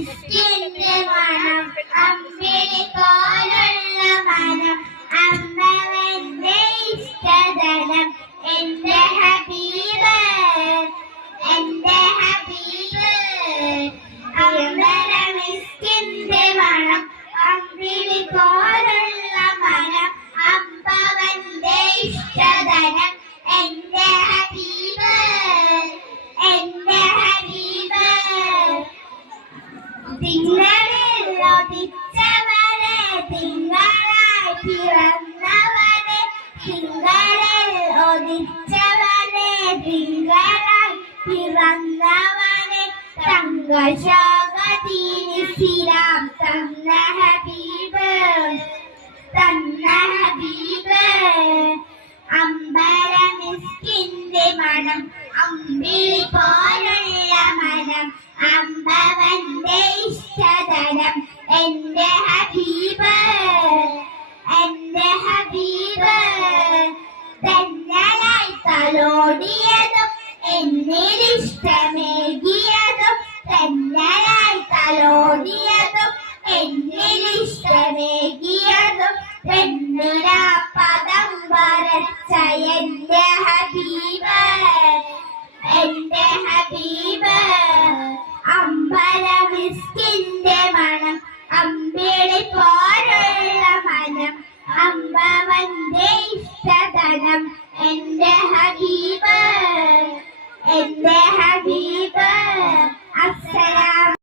മിസ്കിന്റെ മണം അമ്പിളി പോലുള്ള മനം അമ്മവന്റെ ഇഷ്ടധനം എന്റെ ഹബീബ് എന്റെ ഹബീബ് അമ്പല മിസ്കിന്റെ മണം അമ്പിളി പോലുള്ള മനം അമ്പവന്റെ ഇഷ്ടധനം എന്റെ ഹബീബ് എന്റെ ഹബീബ് തിങ്കളിൽ ഉദിച്ചവനെ തിങ്കളായി പിറന്നവനെ തിങ്കളിൽ ഉദിച്ചവനെ തിങ്കളായി പിറന്നവനെ തങ്കശോകതീനിസിലാം തന്ന ഹബീബ് അമ്പല മിസ്കിന്റെ മണം അമ്പിളി പോലുള്ള മനം അമ്പവന്റെ ഇഷ്ടധനം എന്റെ ഹബീബ് തെന്നലായി തലോടിയതും എന്നിലിഷ്ടമേകിയതും തെന്നലായി തലോടിയതും എന്നിലിഷ്ടമേകിയതും തെന്നിലാ പദം വരച്ച എന്റെ ഹബീബ് അമ്പല മിസ്കിന്റെ മണം അമ്പിളി പോലുള്ള മനം അമ്പവന്റെ ഇഷ്ടധനം